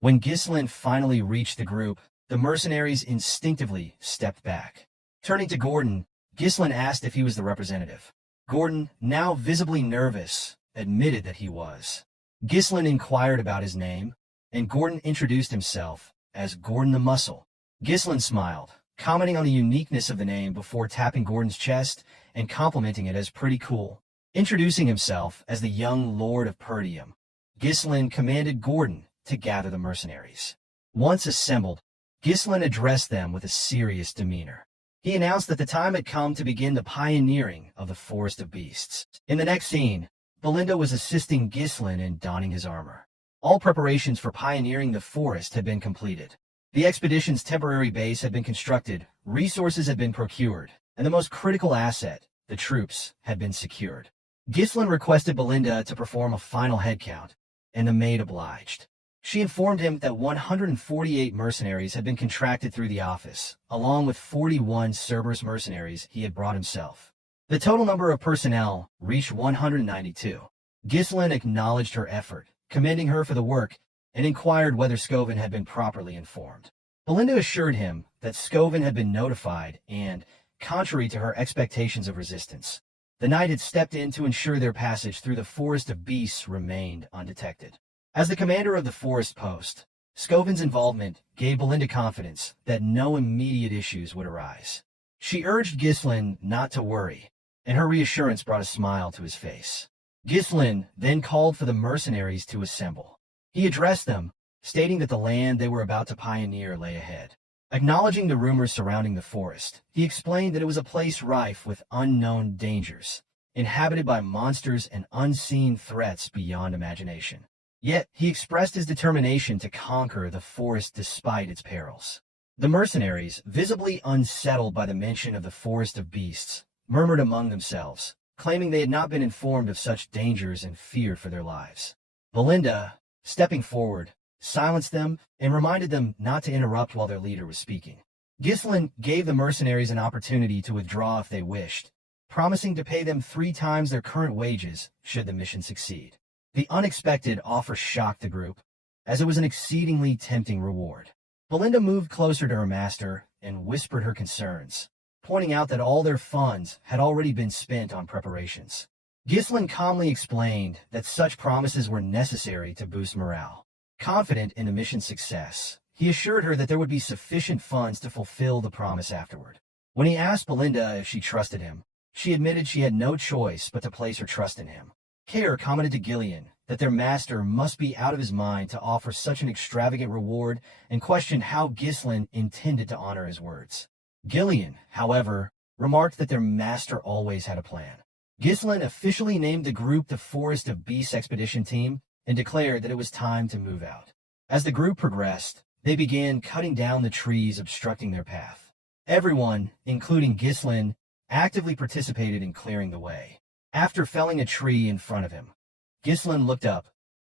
When Ghislain finally reached the group, the mercenaries instinctively stepped back. Turning to Gordon, Ghislain asked if he was the representative. Gordon, now visibly nervous, admitted that he was. Ghislain inquired about his name, and Gordon introduced himself as Gordon the Muscle. Ghislain smiled, commenting on the uniqueness of the name before tapping Gordon's chest and complimenting it as pretty cool. Introducing himself as the young Lord of Perdium, Ghislain commanded Gordon to gather the mercenaries. Once assembled, Ghislain addressed them with a serious demeanor. He announced that the time had come to begin the pioneering of the Forest of Beasts. In the next scene, Belinda was assisting Ghislain in donning his armor. All preparations for pioneering the forest had been completed. The expedition's temporary base had been constructed, resources had been procured, and the most critical asset, the troops, had been secured. Ghislain requested Belinda to perform a final head count, and the maid obliged. She informed him that 148 mercenaries had been contracted through the office, along with 41 Cerberus mercenaries he had brought himself. The total number of personnel reached 192. Ghislain acknowledged her effort, commending her for the work, and inquired whether Scoven had been properly informed. Belinda assured him that Scoven had been notified and, contrary to her expectations of resistance, the knight had stepped in to ensure their passage through the Forest of Beasts remained undetected. As the commander of the forest post, Scoven's involvement gave Belinda confidence that no immediate issues would arise. She urged Ghislain not to worry, and her reassurance brought a smile to his face. Ghislain then called for the mercenaries to assemble. He addressed them, stating that the land they were about to pioneer lay ahead. Acknowledging the rumors surrounding the forest, he explained that it was a place rife with unknown dangers, inhabited by monsters and unseen threats beyond imagination. Yet, he expressed his determination to conquer the forest despite its perils. The mercenaries, visibly unsettled by the mention of the Forest of Beasts, murmured among themselves, claiming they had not been informed of such dangers and feared for their lives. Belinda, stepping forward, silenced them and reminded them not to interrupt while their leader was speaking. Ghislain gave the mercenaries an opportunity to withdraw if they wished, promising to pay them 3 times their current wages should the mission succeed. The unexpected offer shocked the group, as it was an exceedingly tempting reward. Belinda moved closer to her master and whispered her concerns, pointing out that all their funds had already been spent on preparations. Ghislain calmly explained that such promises were necessary to boost morale. Confident in the mission's success, he assured her that there would be sufficient funds to fulfill the promise afterward. When he asked Belinda if she trusted him, she admitted she had no choice but to place her trust in him. Care commented to Ghislain that their master must be out of his mind to offer such an extravagant reward and questioned how Ghislain intended to honor his words. Ghislain, however, remarked that their master always had a plan. Ghislain officially named the group the Forest of Beasts Expedition Team and declared that it was time to move out. As the group progressed, they began cutting down the trees obstructing their path. Everyone, including Ghislain, actively participated in clearing the way. After felling a tree in front of him, Ghislain looked up,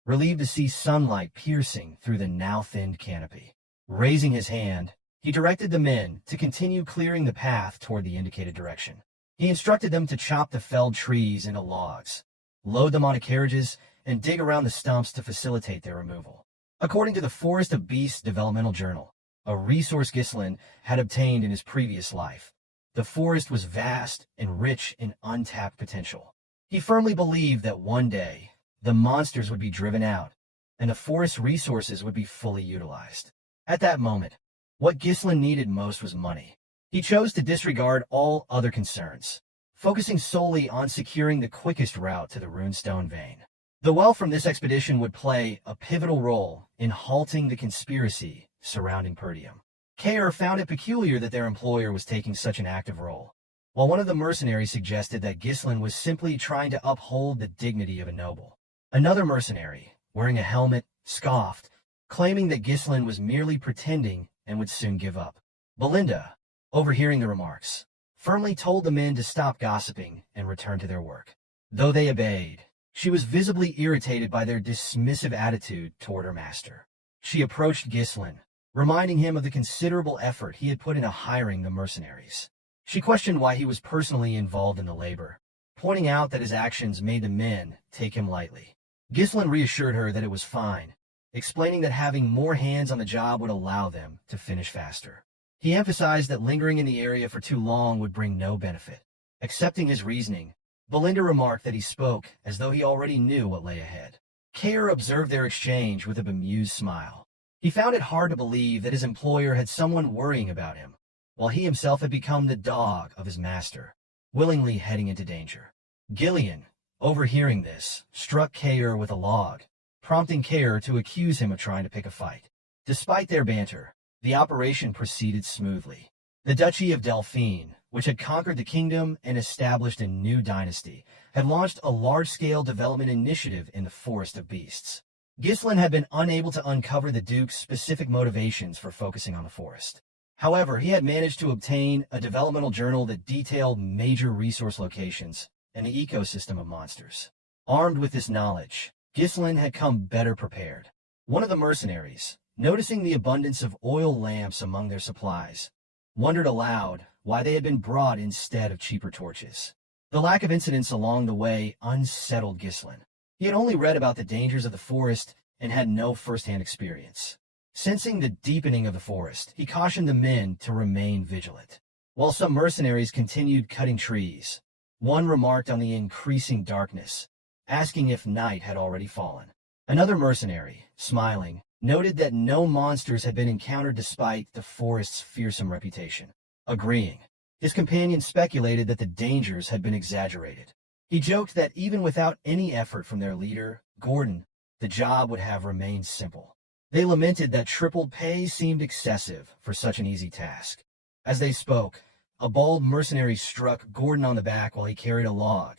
relieved to see sunlight piercing through the now-thinned canopy. Raising his hand, he directed the men to continue clearing the path toward the indicated direction. He instructed them to chop the felled trees into logs, load them onto carriages, and dig around the stumps to facilitate their removal. According to the Forest of Beasts Developmental Journal, a resource Ghislain had obtained in his previous life, the forest was vast and rich in untapped potential. He firmly believed that one day, the monsters would be driven out, and the forest's resources would be fully utilized. At that moment, what Ghislain needed most was money. He chose to disregard all other concerns, focusing solely on securing the quickest route to the Runestone Vein. The wealth from this expedition would play a pivotal role in halting the conspiracy surrounding Perdium. Kaer found it peculiar that their employer was taking such an active role, while one of the mercenaries suggested that Ghislain was simply trying to uphold the dignity of a noble. Another mercenary, wearing a helmet, scoffed, claiming that Ghislain was merely pretending and would soon give up. Belinda, overhearing the remarks, firmly told the men to stop gossiping and return to their work. Though they obeyed, she was visibly irritated by their dismissive attitude toward her master. She approached Ghislain, reminding him of the considerable effort he had put into hiring the mercenaries. She questioned why he was personally involved in the labor, pointing out that his actions made the men take him lightly. Ghislain reassured her that it was fine, explaining that having more hands on the job would allow them to finish faster. He emphasized that lingering in the area for too long would bring no benefit. Accepting his reasoning, Belinda remarked that he spoke as though he already knew what lay ahead. Kayer observed their exchange with a bemused smile. He found it hard to believe that his employer had someone worrying about him, while he himself had become the dog of his master, willingly heading into danger. Ghislain, overhearing this, struck Kayer with a log, prompting Kayer to accuse him of trying to pick a fight. Despite their banter, the operation proceeded smoothly. The Duchy of Delphine, which had conquered the kingdom and established a new dynasty, had launched a large-scale development initiative in the Forest of Beasts. Ghislain had been unable to uncover the Duke's specific motivations for focusing on the forest. However, he had managed to obtain a developmental journal that detailed major resource locations and the ecosystem of monsters. Armed with this knowledge, Ghislain had come better prepared. One of the mercenaries, noticing the abundance of oil lamps among their supplies, wondered aloud why they had been brought instead of cheaper torches. The lack of incidents along the way unsettled Ghislain. He had only read about the dangers of the forest and had no first-hand experience. Sensing the deepening of the forest, he cautioned the men to remain vigilant. While some mercenaries continued cutting trees, one remarked on the increasing darkness, asking if night had already fallen. Another mercenary, smiling, noted that no monsters had been encountered despite the forest's fearsome reputation. Agreeing, his companion speculated that the dangers had been exaggerated. He joked that even without any effort from their leader, Gordon, the job would have remained simple. They lamented that tripled pay seemed excessive for such an easy task. As they spoke, a bald mercenary struck Gordon on the back while he carried a log,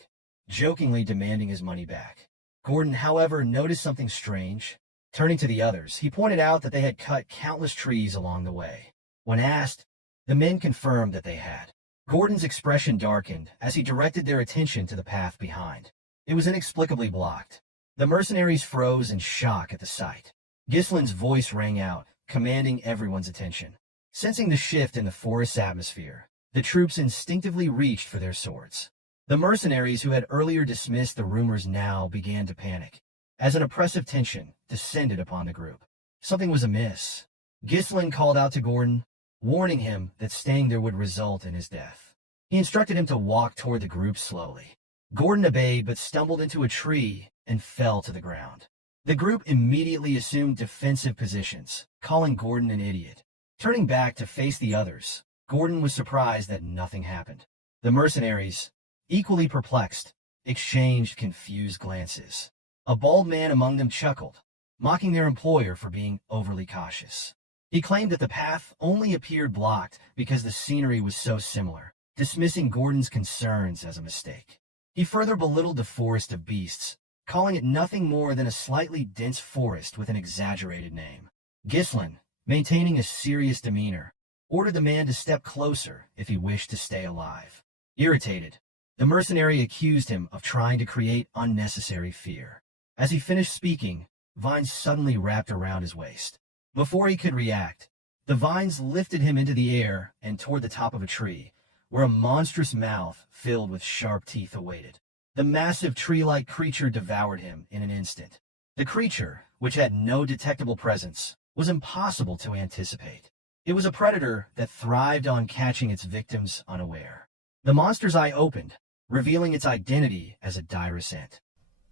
jokingly demanding his money back. Gordon, however, noticed something strange. Turning to the others, he pointed out that they had cut countless trees along the way. When asked, the men confirmed that they had. Gordon's expression darkened as he directed their attention to the path behind. It was inexplicably blocked. The mercenaries froze in shock at the sight. Ghislain's voice rang out, commanding everyone's attention. Sensing the shift in the forest's atmosphere, the troops instinctively reached for their swords. The mercenaries who had earlier dismissed the rumors now began to panic, as an oppressive tension descended upon the group. Something was amiss. Ghislain called out to Gordon, warning him that staying there would result in his death. He instructed him to walk toward the group slowly. Gordon obeyed but stumbled into a tree and fell to the ground. The group immediately assumed defensive positions, calling Gordon an idiot. Turning back to face the others, Gordon was surprised that nothing happened. The mercenaries, equally perplexed, exchanged confused glances. A bald man among them chuckled, mocking their employer for being overly cautious. He claimed that the path only appeared blocked because the scenery was so similar, dismissing Gordon's concerns as a mistake. He further belittled the Forest of Beasts, calling it nothing more than a slightly dense forest with an exaggerated name. Ghislain, maintaining a serious demeanor, ordered the man to step closer if he wished to stay alive. Irritated, the mercenary accused him of trying to create unnecessary fear. As he finished speaking, vines suddenly wrapped around his waist. Before he could react, the vines lifted him into the air and toward the top of a tree, where a monstrous mouth filled with sharp teeth awaited. The massive tree-like creature devoured him in an instant. The creature, which had no detectable presence, was impossible to anticipate. It was a predator that thrived on catching its victims unaware. The monster's eye opened, revealing its identity as a direst ant.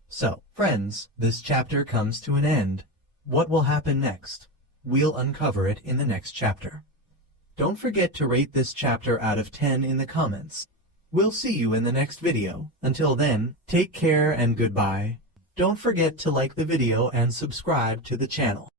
So, friends, this chapter comes to an end. What will happen next? We'll uncover it in the next chapter. Don't forget to rate this chapter out of 10 in the comments. We'll see you in the next video. Until then, take care and goodbye. Don't forget to like the video and subscribe to the channel.